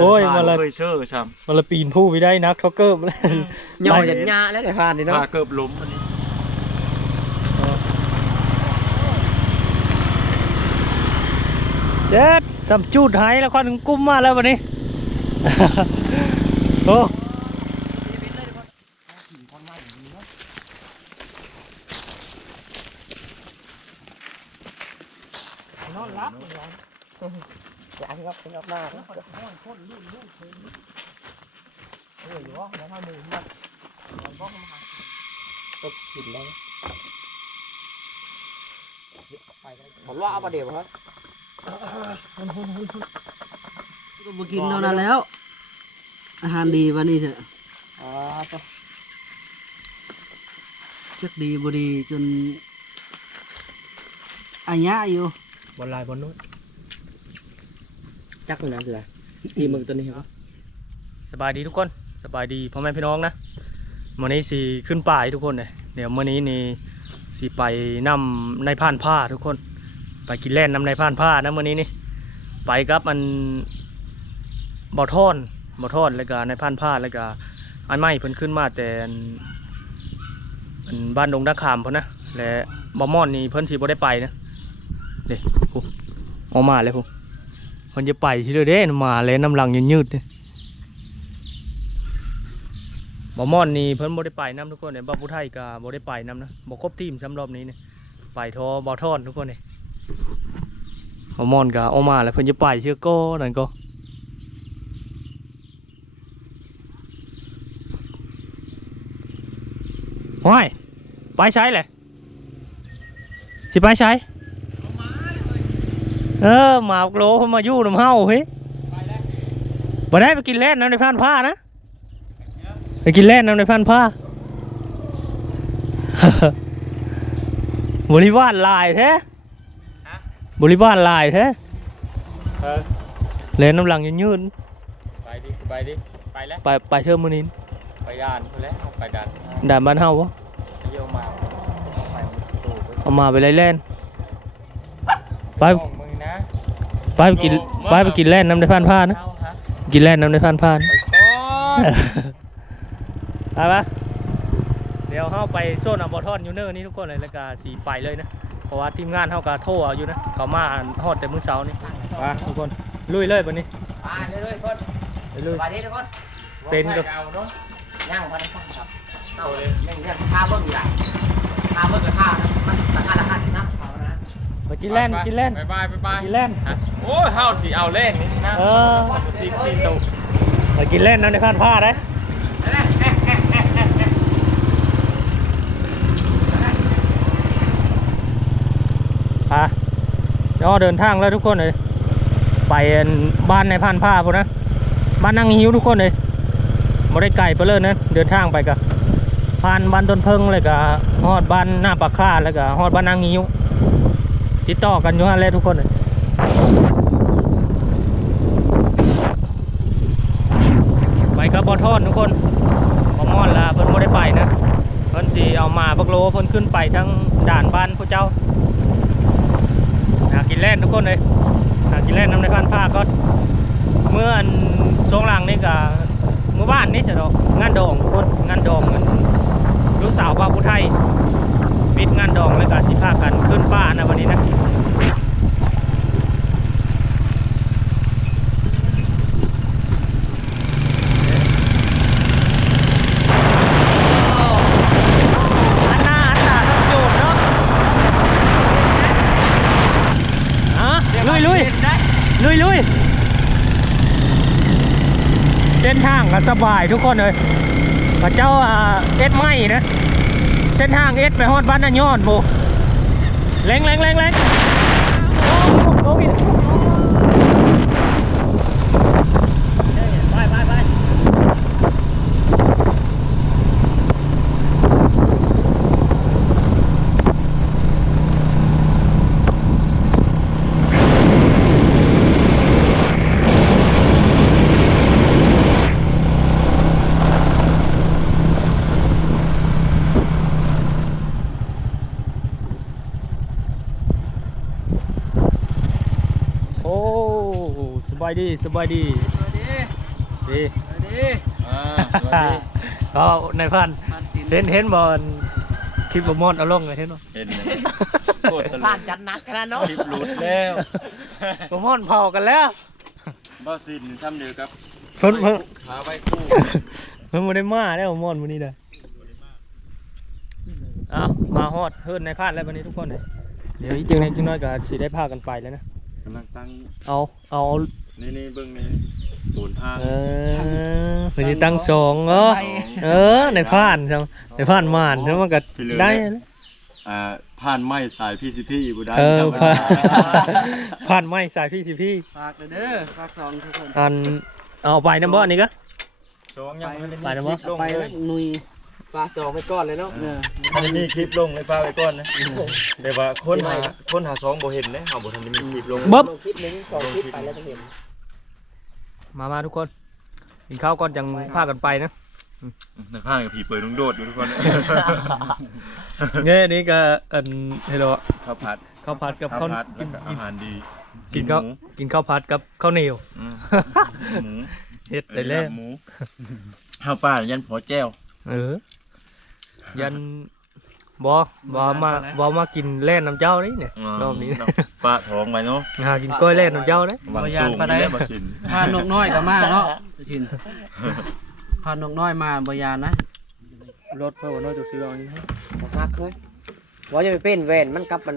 โอ้ยผ่มาละ เคยเชื่อซ้มาละปีนผู้ไปได้นักท็อกเกอร์มาแล้วเหยาะหยันยาแล้วเดี๋ยวผ่านนี่ำเนาะพาเกือบล้มอันนี้เจ็ดสัมจูดหายแล้วควันกุ้มมาแล้ววันนี้ โอ้ นอนรับ อยากครับครับหน้าครับตบหินแล้วผมว่าเอาประเดี๋ยวครับก็มากินเท่านั้นแล้ว อาหารดีวันนี้เถอะอ๋อจักดีบดีจนอันยะอยู่บอลลายบอลนู้น จักมันนั่นคืออะไรดีมึงตัวนี้เหรอสบายดีทุกคนสบายดีพ่อแม่พี่น้องนะวันนี้สิขึ้นป่ายทุกคนเลยเดี๋ยวมื้อนี้นี่สิไปนำในผ่านผ้าทุกคน ไปกินแล่นนำในผ่านผ้านะมื้อนี้นี่ไปกับมันบ่อท่อนบ่อท่อนแล้วก็ในผ่านผ้าแล้วก็อันไม้เพิ่นขึ้นมาแต่อันบ้านดงดักขามเพิ่นนะและบ่อม่อนนี่เพิ่นสิบ่ได้ไปนะเด้โอ้ออกมาเลยพุ่น เพิ่นจะไปที่เด้อเด้มาเลยน้ำหลังยืดๆเด้บอมอนนี่เพิ่นบ่ได้ไปนํทุกคนเนี่ยบ่าผู้ไทยก็บ่ได้ไปนํนะบ่ครบทีมสำรอบนี้เนี่ยไปทอบ่ทอนทุกคนเนี่ยบอมอนก็ออกมาแล้วเพิ่นจะไปเชื่อก็นั่นก็ว้ายไปใช้เลยสิไปใช้ เออหมาโลเพิ่นมาอยู่นำเฮาเฮ้ยบ่ได้ไปกินแล่นน้ำในพานผ้านะไปกินแล่นน้ำในพันผ้าบริวารลายแท้บริวารลายแท้เออเล่นน้ำหลังยืนยืนไปดิสบายดิไปแล้วๆไปไปเชิญมือนินไปยานไปแล้วไปดันด่านบ้านเฮาวะเยี่ยวมาไปตู้ไปเอามาไปไล่แล่นไป ของมึงนะไปไปกินไปไปกินแล่นน้ำในพันผ้านะเอาฮะกินแล่นน้ำในพันผ้านะไปก่อนไปปะเดี๋ยวเฮาไปโซนอับบอทอนยูเนอร์นี่ทุกคนเลยแล้วก็สีไปเลยนะเพราะว่าทีมงานเฮาก็โทรเอาอยู่นะเขามาอ่านฮอดแต่มื้อเช้านี่ไปทุกคนลุยเลยวันนี้ไปเลยเลยคนไปลุยไปดีทุกคนเต็นท์ก็เอาเนาะย่างพันธุ์ครับเอาเลยเรื่องเรื่องข้าวเบิ้งอยู่ไหนข้าวเบิ้งกับข้าวนะมันราคาราคาถึงน้ำเขานะไป กินแล่นกินแล่น บายบายบายบายกินแล่น ฮะโอ้ยเฮาสิเอาเล่นนี่นะเออ ซีซีตูไปกินแล่นน้ำในพันผ้าได้อะเดี๋ยวเดินทางแล้วทุกคนเลย ไปอันบ้านในพันผ้าพวกนะบ้านนางหิวทุกคนเลยไม่ได้ไกลไปเลยนะเดินทางไปกับผ่านบ้านต้นเพิงเลยกับฮอดบ้านหน้าปากค่าแล้วก็ฮอดบ้านนางหิว ติดต่อกันอยู่ฮะเลยทุกคนไปกับบอทอนทุกคนบอมอนลาเพิ่นบ่ได้ไปนะเพิ่นสิเอามาบักโลเพิ่นขึ้นไปทั้งด่านบ้านผู้เจ้าหากินแล่นทุกคนเลยหากินแล่นน้ำในพันผ้าก็เมื่อสองหลังนี่ก็เมื่อบ้านนี่จะดอกงานดองทุกคนงานดองเงินลูกสาวบ้าผู้ไทย ปิดงานดองแล้วก็สิพากันขึ้นป้านะวันนี้นะอันหน้าอันตาต้องจูบเนาะฮะลุยลุยลุยลุยเส้นทางก็สบายทุกคนเลยพระเจ้าอ่าเอ็ดไม่นะ เส้นทางเอสไปฮอดบ้านนายอดโบเล็งเล็งเล็งเล็งโอ้โหไปไปไป โอ้สบายดีสบายดีสวัสดีดีดีอ่าสวัสดีก็ในพันมันสินเห็นเห็นบอลคลิปบอมอนเอาลงเลยเห็นบ่เห็นเลยโคตรตลผ่ากนจัดหนักขนาดเนาะคลิปหลุดแล้วบอมอนเผากันแล้วบ่สินซ้ำเดียวครับเพิ่นเพิ่นหาไว้คู่เพิ่นบ่ได้มาแล้วบอมอนมื้อนี้เด้ออ้าวมาฮอดเฮิรนในพานแล้ววันนี้ทุกคนเลยเดี๋ยวอีกจังไดจังน้อยก็สิได้พากันไปแล้วนะกำลังตั้งเอาเอา นี่นี่เบิ่งนี่โบนทางเออเพิ่นสิตั้งสองเออเออในพานใช่ในพานม่านแล้วมันก็ได้นะอ่าผ่านไม้สายพี่สิพี่บ่ได้เออธรรมผ่านดาผ่านไม้สายพี่สิพี่ฝากเลยเด้อฝากสองทุกคนอันเอาไปน้ำบ่อันนี้ก็สองยังไม่ได้ไปมีแล้วคมั้ลิยปลงไปเลแล้วยหนุยปลาสองไปก่อนเลยเนาะเออไม่ได้มีคลิปลงเลยฟ้าไว้ก่อนนะแต่ว่าคนหาคนหาสองบ่เห็นเด้เฮาบ่ทันได้มีคลิปลงบ๊อบลงคลิปหนึงสองคลิปไปแล้วจะเห็น มามาทุกคนกินข้าวก่อนจังพากันไปนะในข้างกับผีเปิดลุงโดดอยู่ทุกคนเนี่ยนี่ก็อันเฮโลข้าวผัดข้าวผัดกับข้าวผัดกินแล้วก็กิอานหารดีกินข้าวหมูกินข้าวผัดกับข้าวเหนียวอืมหมูเฮ็ดได้แล้วหมูข้าวป้ายันพอแจ้วเออยัน บอบอมาบอมากินแล่นน้ำเจ้านี่เนี่ยรอบนี้นะป้าท้องไปเนาะหากินกล้อยแล่นน้ำเจ้าเนี่ยวันสูงนี่แหละบ่ชินพานกน้อยก็มาเนาะชินพานกน้อยมาบ่ยานนะรถเพื่อนน้อยจะซื้อเอาอันนี้ให้หักเลยว่าจะไปเป็นแวนมันกลับมัน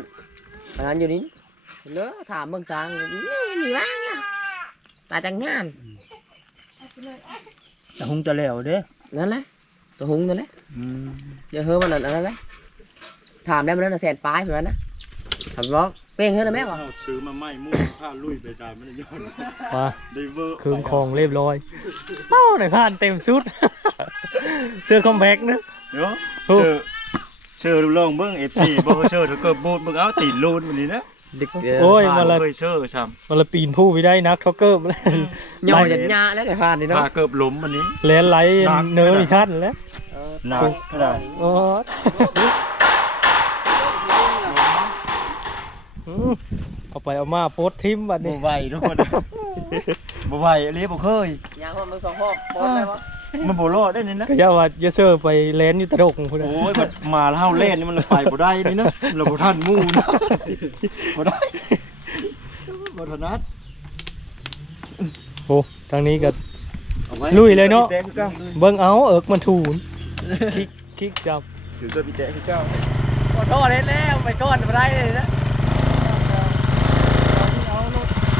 อันนั้นอยู่นี่เลอะถามเมืองสางนี่มีบ้างอะตายแต่งงานแต่คงจะแล้วเด้นั่นแหละตัวหุงนั่นแหละอย่าเฮ้อมันนั่นนั่นแหละ ถามได้มันแล้วนะแสนปลายเหมือนกันนะถามว่าเป้งเฮ้อนะแม่วะเอาซื้อมาไม่มุ่งผ้าลุยไปตายมันย้อนมาได้เวอร์เครื่องของเรียบร้อยเป้าในผ่านเต็มสุด เสื้อคอมแพกนะเนาะเชื่อเชื่อดูลองเบิ่ง FC บ่เชื่อถ้าเกิดบูดมึงเอาตีนลูนวันนี้นะโอ้ยมาละเคยเชื่อซ้มาละปีนผู้ไปได้นักท็อกเกอร์มาแล้วย่อหยันยาแล้วเดี๋ยวผ่านนี่ำเนาะถ้าเกิดล้มวันนี้แลนไหลเนื้อมีท่านแล้วหนักขนาดโอ้อืม เอาไปเอามาโพสต์ทิมบัดบ่นี้ไหวทุกคนบ่ไหวอันนี้บ่เคยยางมันมึงสองพ่อปอนได้ปะมันบ่รอดได้นี่นะก็อย่าว่าอย่าเซอร์ไปแลนอยู่ตะดกพุ่นน่ะโอ้ยมันมาแล้วเฮาเล่นนี่มันไปบ่ได้นี่นะเราบ่ทันหมู่นะบ่ได้บ่ถนัดโอ้ทางนี้ก็อาไว้ลุยเลยเนาะแดงคือเก่าเบิ่งเอาเอิกมันถูนคลิกคลิกจับถือเสื้อพี่แดงคือเก่าขอโทษเลยแล้วไปก่อนไปได้เลยนะ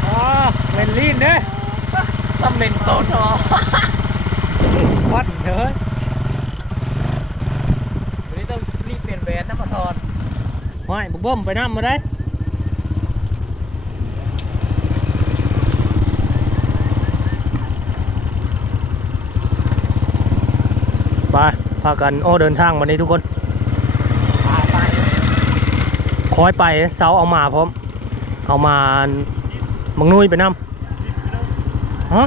อ่า เล่นลีนเด้ตำเป็นต้นเนาะวัดเถอะวันนี้ต้องรีบเปลี่ยนแบรนด์นะมาทอนไม่บุกเบิ้มไปน้ำมาได้ไปพากันโอ้เดินทางมานี้ทุกคนปลาปลาคอยไปเสาเอามาพร้อม เอามา มังนุ้ยไปนำฮะ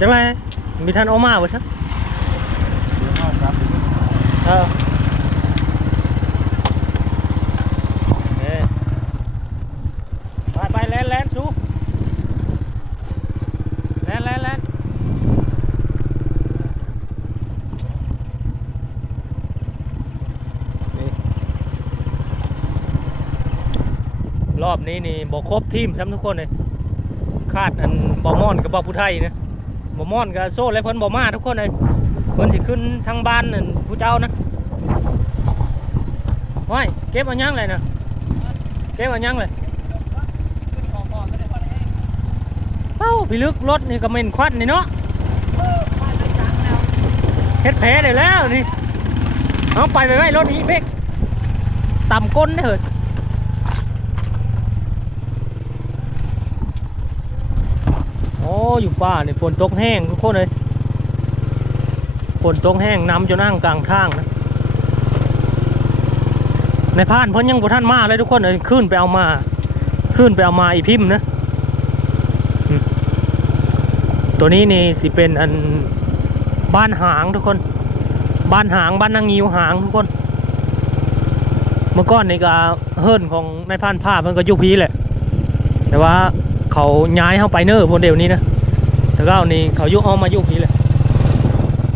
จังไรมีท่านเอามาบ่ซะเออเอ้ยไปไปแลนแลนชูแลนแลนแลนนี่ รอบ นี้นี่บอกครบทีมทั้งทุกคนเลยคาดอันบอมอนกับบอผู้ไทยนะบอมอนกับโซ่และเพิ่นบอมาทุกคนเลยเพิ่นสิขึ้นทางบ้านนั่นผู้เจ้านะว้ายเก็บอันยังเลยนะเก็บอันยังเลยเอ้าพี่ลึกรถนี่ก็เม็นควันนี่เนาะเฮ็ดแผลได้แล้วนี่เอาไปไปไว้รถนี้เบกต่ำก้นได้เหรอ โอ้อยู่ป่าเนี่ยฝนตกแห้งทุกคนเลยฝนตกแห้งน้ำจนนั่งกลางทางนะในพานเพิ่นยังบ่ท่านมาเลยทุกคนเลยขึ้นไปเอามา ขึ้นไปเอามาอีพิมพ์นะตัวนี้นี่สิเป็นอันบ้านหางทุกคน บ้านหางบ้านนางงิวหางทุกคน เมื่อก่อนนี่ก็เฮิรนของนายพานผ้าเพิ่นก็ยุพีแหละ แต่ว่า เขาย้ายเข้าไปเนอร์พนเดียวนี้นะแต่ก็เอานี่เขายุอ้อมมายุพี่เลย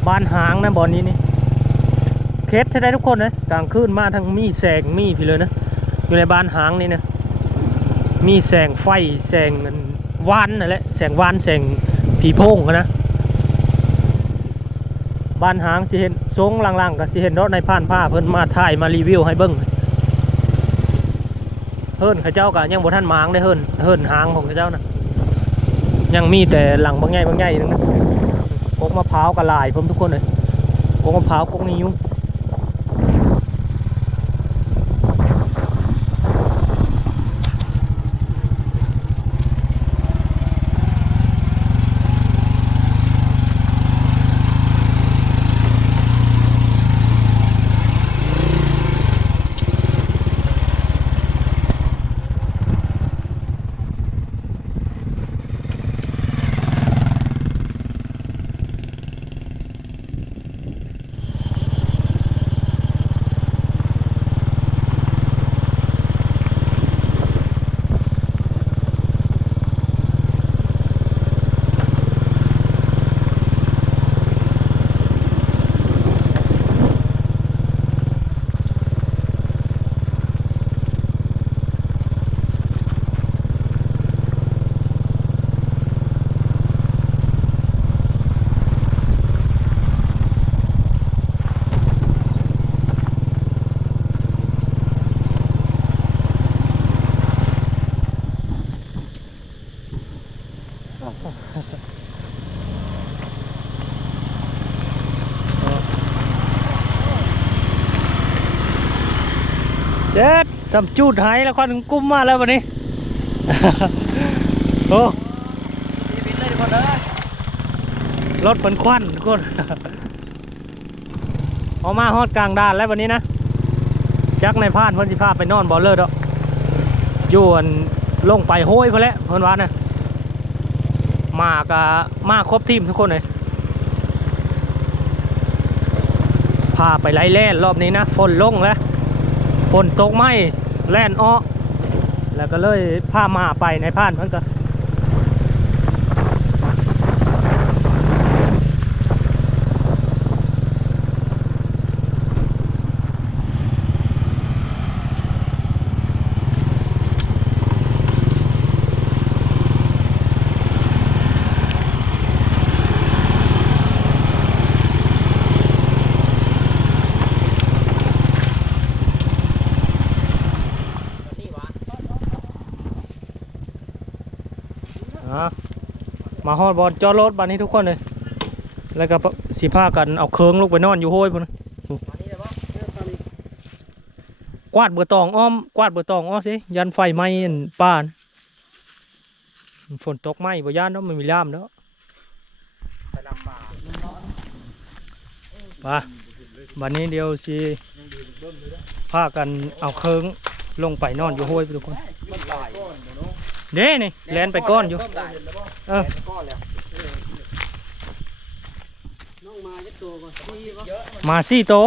บ้านหางนะบอนนี้นี่เคสใช่ได้ทุกคนนะกลางคืนมาทั้งมีแสงมีพี่เลยนะอยู่ในบ้านหางนี่นะมีแสงไฟแสงวานนั่นแหละแสงวานแสงผีโพงนะบ้านหางสิเห็นทรงล่างๆก็สิเห็นรถในผ่านผ้าเพิ่นมาถ่ายมารีวิวให้เบิ้ง เฮิรนเขาเจ้าก็ยังบ่ทันมางได้เฮิรนเฮิรนหางของเขาเจ้านะยังมีแต่หลังบางใหญ่บางใหญ่นึงนะกกมะพร้าวกระลายผมทุกคนเลยกกมะพร้าวกกนิ้วเจ็ด สำจูดหายแล้วควันกุ้มมาแล้ววันนี้ โอ้รถเป็นควันทุกคนเอามาฮอดกลางด่านแล้ววันนี้นะจักในพานเพิ่นสิพาไปนอนบอลเลอร์ดอกอยู่อันลงไปโห้ยเพิ่นแล้วเพิ่นว่านะมากะมาครบทีมทุกคนเลยพาไปไล่แล่นรอบนี้นะฝนลงแล้วฝนตกไหม แล่นอ้อแล้วก็เลยพามาไปในพานเพิ่นก็ มาฮอดบอลจอดรถบันนี้ทุกคนเลย แล้วก็สีผ้ากันเอาเคิงลูกไปนอนอยู่ห้ยพุ่นน่ะกวาดเบือตองอ้อมกวาดเบือตองอ้อมสิยันไฟไหม้ป่านฝนตกไหมบ่ย่านเนาะมันมีล่ามเนาะไปบันนี้เดียวสิผ้ากันเอาเคิงลงไปนอนอยู่ห้ยทุกคน เด้นี่แลนไปก้อนอยู่ เออน้องมาจะตัวก่อนพี่วะมาสี่โตว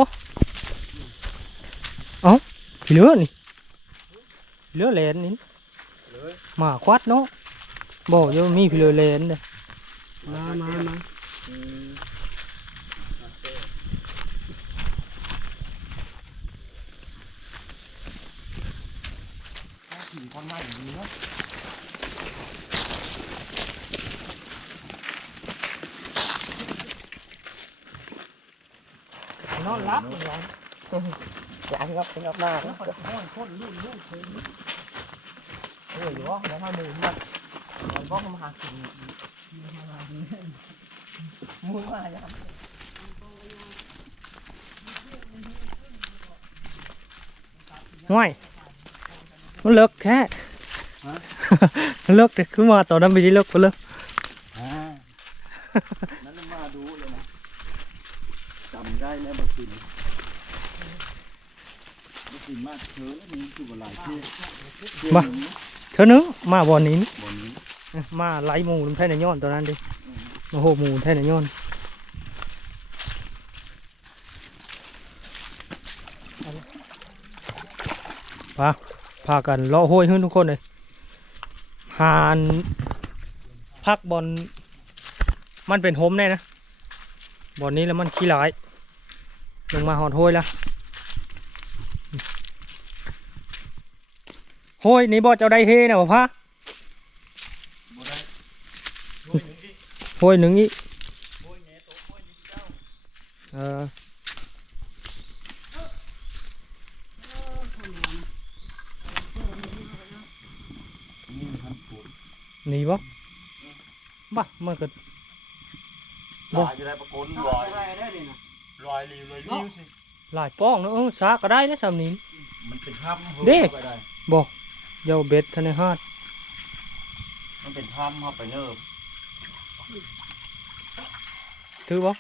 เอ้าพี่เหลือนี่เหลือแลนนี่หมาควัดเนาะบอกอยู่มีพี่เหลือแลนเด้อมามามานอนรับอยา กครับเป็นออกมาครับเอออยู่ว่าแล้วถ้าหมูมันมันก็มาหากินมือมาเลยครับห่วยมันเลิกแค่เลิกแต่คือมาตอนนั้นไม่ได้เลิกก็เลิก อ่านั่นมาดูเลยนะ จำได้แล้วบักสินบักสินมากเธอแล้วมีคือบ่หลายที่มาเธอนึงมาบอนนี้บ่นี้มาไล่หมูน้ำแท่นในย้อนตอนนั้นดิมาโหหมูแท่นในย้อนพาพากันเลาะห้วยขึ้นทุกคนเลยหานพักบอลมันเป็นโฮมแน่นะบ่อนนี้แล้วมันขี้ร้าย ลงมาหอดห้อยแล้วห้อยนี่บ่เจ้าได้เฮนะบ่พะห้อยหนึ่งอีเออนี่บ่บ้ามันก็ลอยจะได้ประกนลอย ลอยริวเลยยิ้วสิหลายป้องนะเออซาก็ได้นะสำนี้มันเป็นถ้ำเด้ไปได้บอกเยาเบ็ดทะเลฮาดมันเป็นถ้ำเข้าไปเนิบถือบ่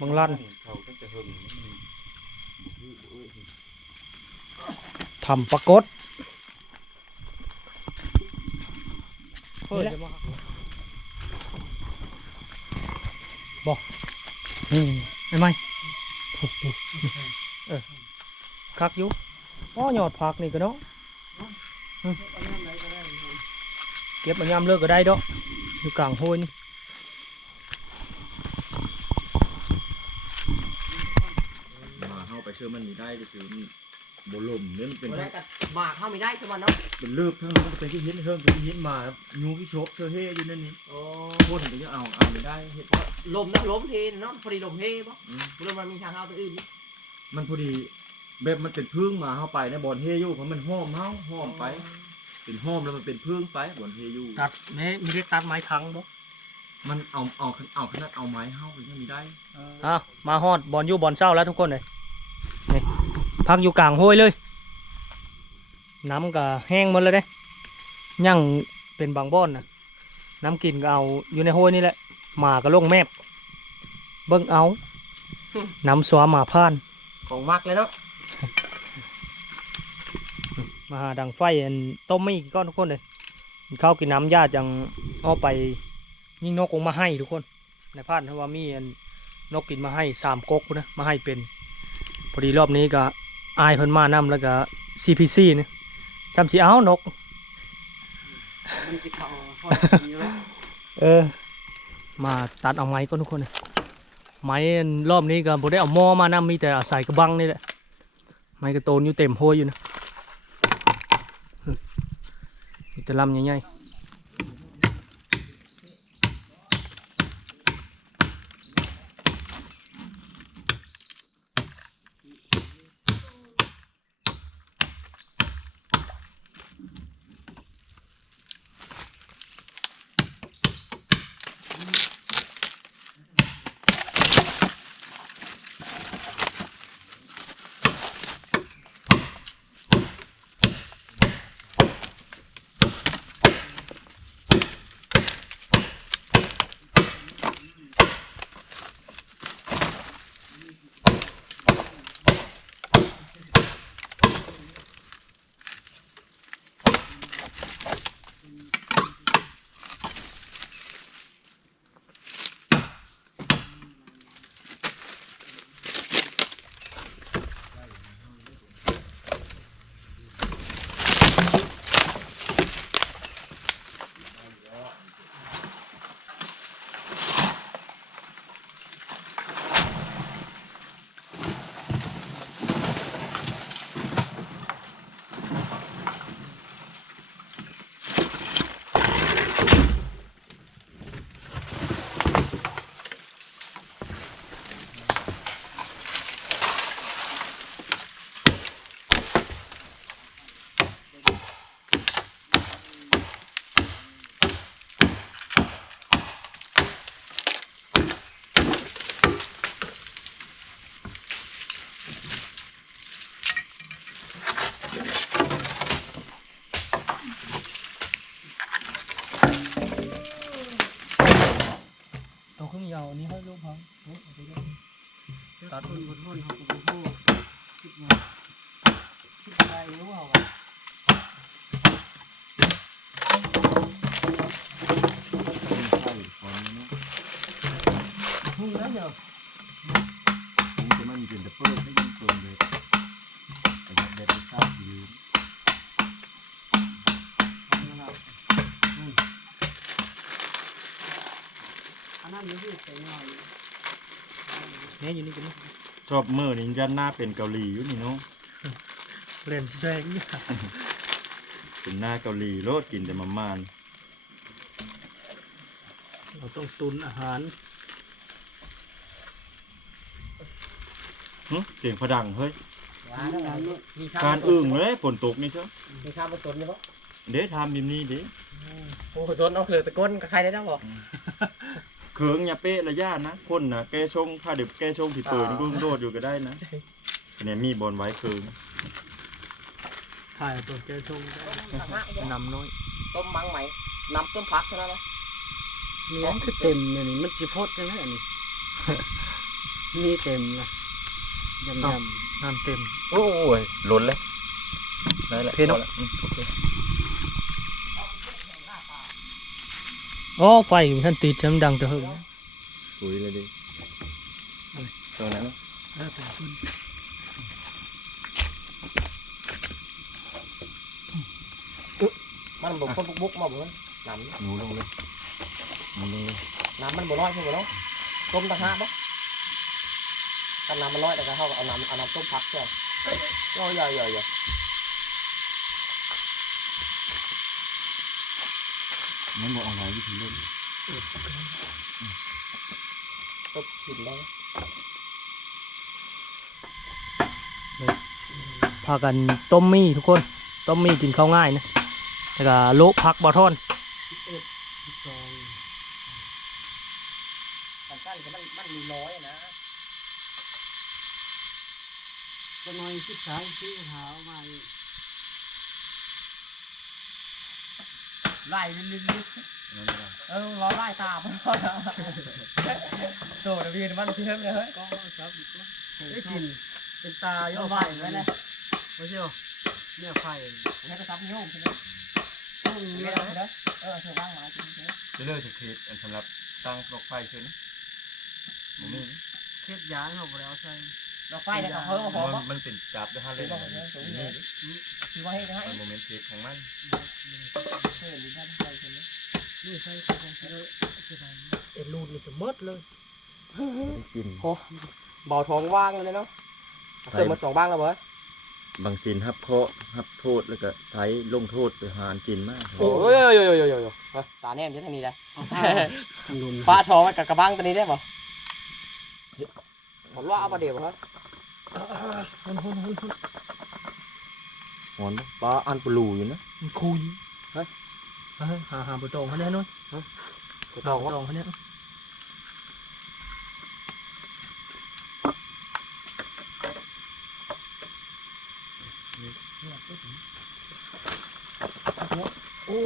บังลันเขาก็จะหึงทำปรากฏ นี่แหละ บอกอืมไม่ไม่ถูกถูกเออคักอยู่อ๋อหยอดผักนี่ก็เนาะเก็บมายามเลิกก็ได้ดอกอยู่กลางโพยนี่มาเข้าไปเชื่อมันมีได้ก็คือ บลมเนี่ยมันเป็นบ่ได้กัดหมากเข้าไม่ได้ใช่ไหมเนาะเป็นเลือบทั้งนั้นเป็นที่หินเฮิ่มเป็นที่หินมาครับยูที่ชกเธอเฮอยู่นั่นนี่โอ้โคตรถึงจะเอาเอาไม่ได้เห็ดลมนะลมเทนเนาะพอดีลมเทป่ะอืมลมมันมีทางเอาตัวอื่นนี่มันพอดีแบบมันเป็นพึ่งมาเข้าไปในะบอลเฮอยู่เพราะมันห้อมเฮาห้อมไป เป็นห้อมแล้วมันเป็นพึ่งไปบอลเฮอยู่ตัดไม่ไม่ได้ตัดไม้ทังบ่มันเอาเอาเอาขนาดเอาไม้เฮาไปยังมีได้อะมาฮอดบอลอยู่บอลเศร้าแล้วทุกคนเลยนี่ พักอยู่กลางห้วยเลย น้ำก็แห้งหมดเลยเด้ยังเป็นบางบ่อนนะน้ำกินก็เอาอยู่ในห้วยนี่แหละหมาก็ลงแมบเบิ้งเอา น้ำสวาหมาพาน ของมักเลยเนาะมาหาดังไฟอันต้มไม่อีกก้อนทุกคนเลยกินข้าวกินน้ำญาติจังเอาไปยิงนกออกมาให้ทุกคน ในพานเพราะว่ามีอันนกกินมาให้สามก๊กนะมาให้เป็น พอดีรอบนี้ก็ อายเพิ่นมานำแล้วก็ CPC นะจำสิเอานก มันสิเข้าพอดีอยู่แล้วเออ มาตัดเอาไม้ก็ทุกคนเลยไม้อันรอบนี้ก็บ่ได้เอาหม้อมานำมีแต่อาศัยกระบังนี่แหละ ไม้กระโตนอยู่เต็มโพยอยู่นะอืมมีแต่ลำใหญ่ๆ ตัดค นี่ยอยู่นี่กันนี่ชอบมือนี่ยันหน้าเป็นเกาหลีอยู่นี่เนาะเล่นแซงเนี่ยเป็นหน้าเกาหลีโลดกินแต่มาม่านเราต้องตุนอาหารหึเสียงพดังเฮ้ยว้าแล้วมีข้าวการอึ้งเลยฝนตกนี่เชียวมีข้าวผสมอยู่ปะเด้ทำยิมนี่เด้โอ้ผสมเอาเกลือตะก้นกับใครได้แล้วบอก เขิงอย่าเป๊ะระยะนะคนนะแกชงถ้าเดี๋ยวแกชงผิดเปิดรุ่งโดดอยู่ก็ได้นะเนี่ยมีบอลไว้เขิงถ่ายตัวแกชงได้นำน้อยต้มมังไหมน้ำต้มพักเท่านั้นแหละมีอันคือเต็มเนี่ยนี่มันสิพดจังได๋อันนี้มีเต็มนะยำยน้ำเต็ม โอ้ยล้นเลยได้แหละเพนโอเค อ๋อไฟมันท่านติดจำดังจะหึงปุ๋ยเลยดิตรงนั้นเออแต่คุณมันบุกคนบุกบุกมาเหมือนน้ำห นูลงเลยหนูลงเลยน้ำมันบ่น้อยใช่ไหมเนาะต้มตะหะปะถ้าน้ำมันน้อยแต่ก็เข้ากับเอาน้ำเอาน้ำต้มพักใช่ไหมโอ้ยใหญ่ใหญ่ใหญ่มันบอกเอาไว้วิธีเล่นต้มกินได้พากันต้มมี่ทุกคน ต้มมี่กินข้าวง่ายนะแล้วก็โละพักบอทอนำซองสั้นๆก็มันมันมีน้อยนะจะน้อยสิสายสีขาวมาอีก ไล่ลึกๆเออรอไล่ตามมันโตนะพี่มันเชื่อมเลยเฮ้ยก็จับอีกแล้วได้กินเป็นตาย่ย่ออไฟไฟไว้เลเลยไม่ใช่หรอเนี่ยไฟให้กระซับนิ้วใช่ไหมต้องมีอะนะเออเธอว่างมาจริงๆจะเลิกจะคลิปอันสำหรับตั้งปลอกไฟเช่นมันนี่เค็ดยางเขาบ่ได้เอาใส่ เราไฟเนี่ยเขาเพิ่มมาพอมันปะมันเป็นจับด้วยฮะเลยมันนี่คือว่าให้ได้มันโมเมนต์คลิปของมันเพื่อนหรือท่านใครคนนี้นี่ใส่ใส่ใส่เลยใส่เอ็นรูดนี่จะมดเลยกินโอ้เบาท้องว่างเลยเนาะเสริมมาสองบ้างแล้วเว้ยบางสินฮับเคาะฮับโทษแล้วก็ใช้ลงโทษไปหารกินมากโอ้ยโยโยโยโยโยตาแนมใช่ทางนี้ได้เอาผ้าลุมฟ้าท้องกับกระบังตัวนี้ได้ป่ะผมว่าเอาประเดี๋ยวฮะ หอนปลาอันปลูอยู่นะมันคุยเฮ้ยเฮ้ยหาหาปตองเขาเนี่ยนู้นกระหาตองปวะตองเขาเนี่ยโอ้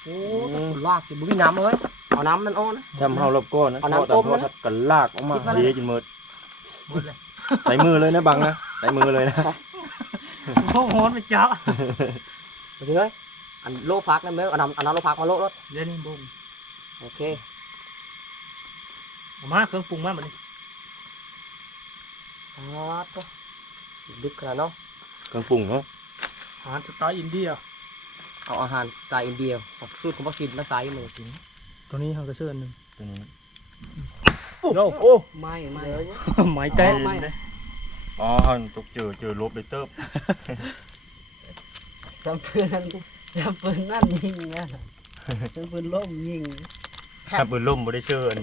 โหลากจะบุ้ยน้ำเลยเอาน้ำมันอ้อนทำเฮารอบก้อนนะเอาน้ำต้มนะทอดกันลากออกมาคิดว่าเทจนหมด ใส่มือเลยนะบังนะใส่มือเลยนะโอ้โหมันจ้าไปเลยอันโลพักนั่นไหมเอาน้ำเอาน้ำโลพักมาโลรถเดี๋ยวนี้บุ้มโอเคเอามาเครื่องปรุงมาแบบนี้อ๋อตัวดึกขนาดเนาะเครื่องปรุงเนาะอาหารสไตล์อินเดียเอาอาหารสไตล์อินเดียออกสูตรของพ่อกินมาใส่มือกินตัวนี้เขาก็เชิญหนึ่งตัวนี้ โอ้โอ้ไม่ไม่หมายแตะไม่อ๋อตกเจอเจอลบเลยเติบจำปืนนั่นจำปืนนั่นยิงนะจำปืนล่มยิงถ้าปืนล่มบ่ได้เชิญ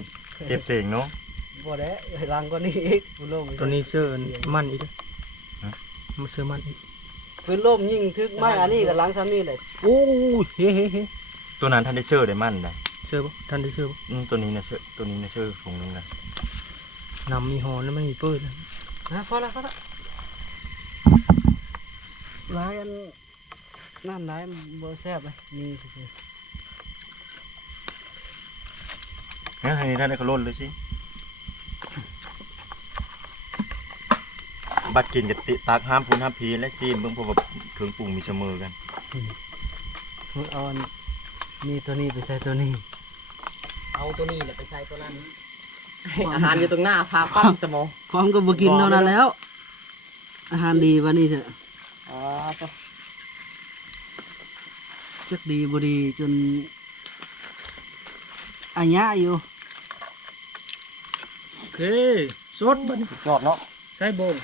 เก็บเสียงเนาะบ่ได้หลังก็นี่อีกปืนล่มตัวนี้เชิญมันอีกเด้อมันเชิญมันอีกปืนล่มยิงทึกไม่อันนี้กับหลังซ้ำนี่เลยโอ้ยเฮ้เฮ้เฮ้ตัวนั้นท่านได้เชิญได้มั่นได้ เชื่อปะท่านได้เชื่อปะอืมตัวนี้นะเชิญตัวนี้นะเชิญถุงนึงนะนำมีหอนแล้วมันมีปืนนะพอละพอละร้ายอันนั่นร้ายบ่แซ่บเลยนี่คืองั้นให้ท่านได้เขาล้นเลยสิบัดกินกับติตักห้ามพูนห้ามพีและซีมเบิ่งเพราะว่าเครื่องปรุงมีเสมอกันเอาอันนี่ตัวนี้ไปใส่ตัวนี้ เอาตัวนี้แหละไปใส่ตัวนั้นอาหารอยู่ตรงหน้าพาปั้มสมองพร้อมกับบ่กินเท่านั้นแล้ว อาหารดีวันนี้เถอะอ๋อตัวจักดีบ่ดีจนอัญญะอยู่เคสดบัดนี้ยอดเนาะใช้โบง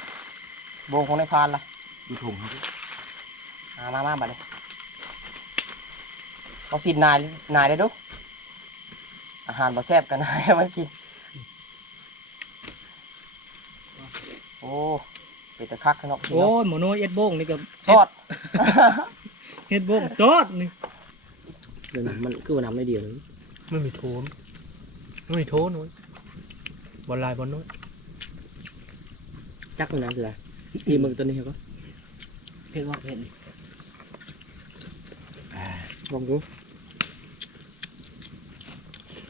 โบงของในพานล่ะดูทงเขาดิมามามาบัดนี้เอาสินนายนายได้ดู อาหารบ่แซ่บกันนายมันกิน โอ้เป็นตะคักเนาะพี่โอ้เนาะยหมอน้อยเอ็ดโบงนี่ก็ทอดเอ็ดโบงซอดนี่เดี๋ยวนะมันคือมันทำได้เดียวนึงไม่มีโถมไม่มีโถน้อยบอลลายบอลน้อยจักมันนะคืออะไรตีมึงตัวนี้เหรอเห็นว่าเห็นลองดูอืม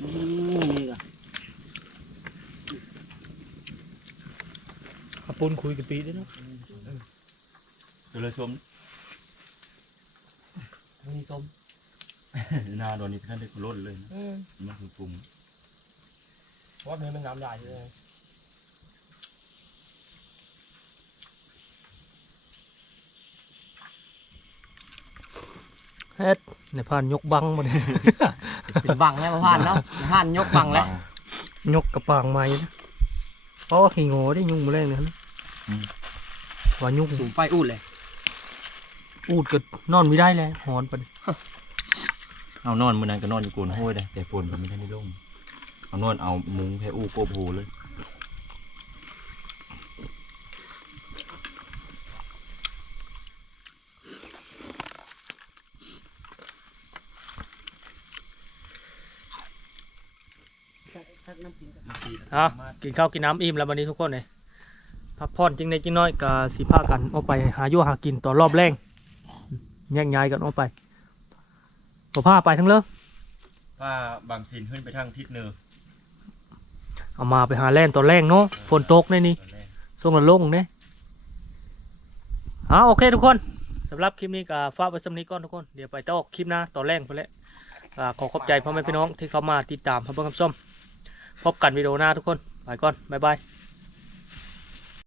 นี่ก็อาปุนคุยกับปีด้วยเนาะเดี๋ยวเลยชมนี่ต้มหน้าโดนนี่ท่านได้กุลดเลยนะมันคือปรุงว่าเนื้อมันน้ำใหญ่เลยเฮ็ดในพานยกบังมาเนี่ย เป็นบังแล้วผ่านเนาะผ่านยกบังแล้วยกกระปางไม้นะเพราะว่าขี้โง่ได้ยุ่งมาแรงเลยนะว่ายุ่งสูงไฟอูดเลย อูดก็นอนไม่ได้เลยหอนไปเอานอนมื้อนั้นก็นอนอยู่โกนห้วยเลยแต่ฝนก็ไม่ได้ในร่มเอานอนเอามุ้งแค่อู้โกบโหเลย ทักน้ำกินกัน อะกินข้าวกินน้ำอิ่มแล้ววันนี้ทุกคนเลยพักผ่อนจริงในจริงน้อยกับสีผ้ากันออกไปหาอยู่หากินต่อรอบแรงแยกย้ายกันออกไปพอผ้าไปทั้งเลิกถ้าบางสินขึ้นไปทางทิศเหนือเอามาไปหาแล่นตอนแรงเนาะฝนตกในนี่ตอนแรกช่วงละลงเนี่ยอ่าโอเคทุกคนสำหรับคลิปนี้ก็ฝากไว้สำนี้ก่อนทุกคน เดี๋ยวไปต่อคลิปหน้าต่อแรงไปแล้วอ่าขอขอบใจพ่อแม่พี่น้องที่เข้ามาติดตามพระเบิ้งคำส้ม พบกันวิดีโอหน้าทุกคนไปก่อน บ๊ายบาย